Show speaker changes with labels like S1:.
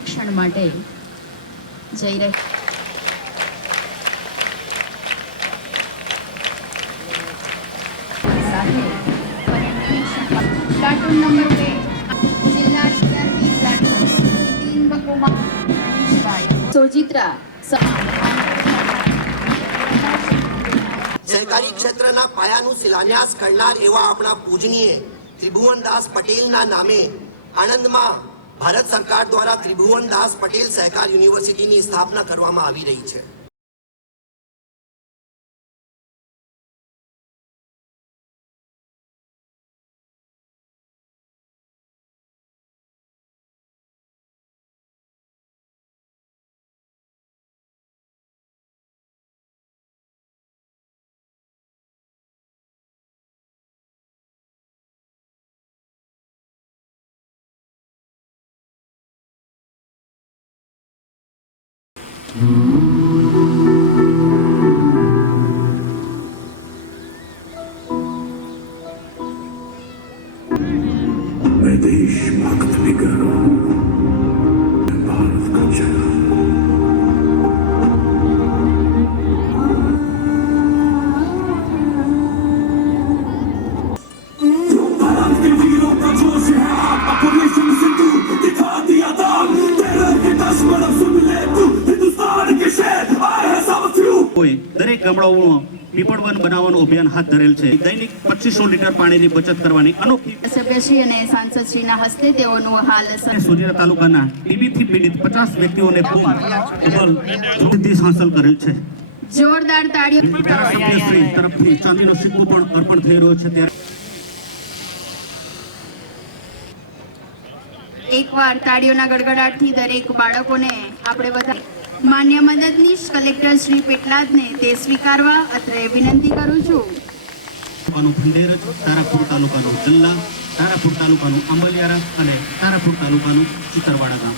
S1: શિક્ષણ માટે જઈ રહી. સાથે પ્લાટૂન નંબર જિલ્લા વિદ્યાર્થી પ્લાટૂન તીન બકોમાં સોજિત્રા સમાન
S2: સહકારી ક્ષેત્રના પાયાનું શિલાન્યાસ કરનાર એવા આપણા પૂજનીય ત્રિભુવનદાસ પટેલના નામે આણંદમાં ભારત સરકાર દ્વારા ત્રિભુવનદાસ પટેલ સહકાર યુનિવર્સિટીની સ્થાપના કરવામાં આવી રહી છે.
S3: Medeiş bakt bir
S4: હોય દરેક ગામડાઓમાં પીપળવન બનાવવાનું અભિયાન હાથ ધરેલ છે. દૈનિક પચીસો લીટર પાણીની બચત કરવાની અનોખી
S1: સભ્યશ્રી અને સાંસદશ્રીના હસ્તે તેઓનું હાલ
S4: સુરત તાલુકાના ટીબીથી પીડિત પચાસ વ્યક્તિઓને હાંસલ કરેલ છે.
S1: જોરદાર તાળીઓ
S4: ધારાસભ્યશ્રી તરફથી ચાંદીનો સિક્કો પણ અર્પણ થઈ રહ્યો છે ત્યારે
S1: એકવાર તાળીઓના ગડગડાટથી દરેક બાળકોને આપણે બધા માન્ય મદદનીશ કલેક્ટર શ્રી પેટલાદને તે સ્વીકારવા અત્રે વિનંતી કરું છું.
S4: તાલુકાનું ભંડેરજ તારાપુર તાલુકાનું જલ્લા, તારાપુર તાલુકાનું આંબલિયારા અને તારાપુર તાલુકાનું ચિતરવાડા ગામ.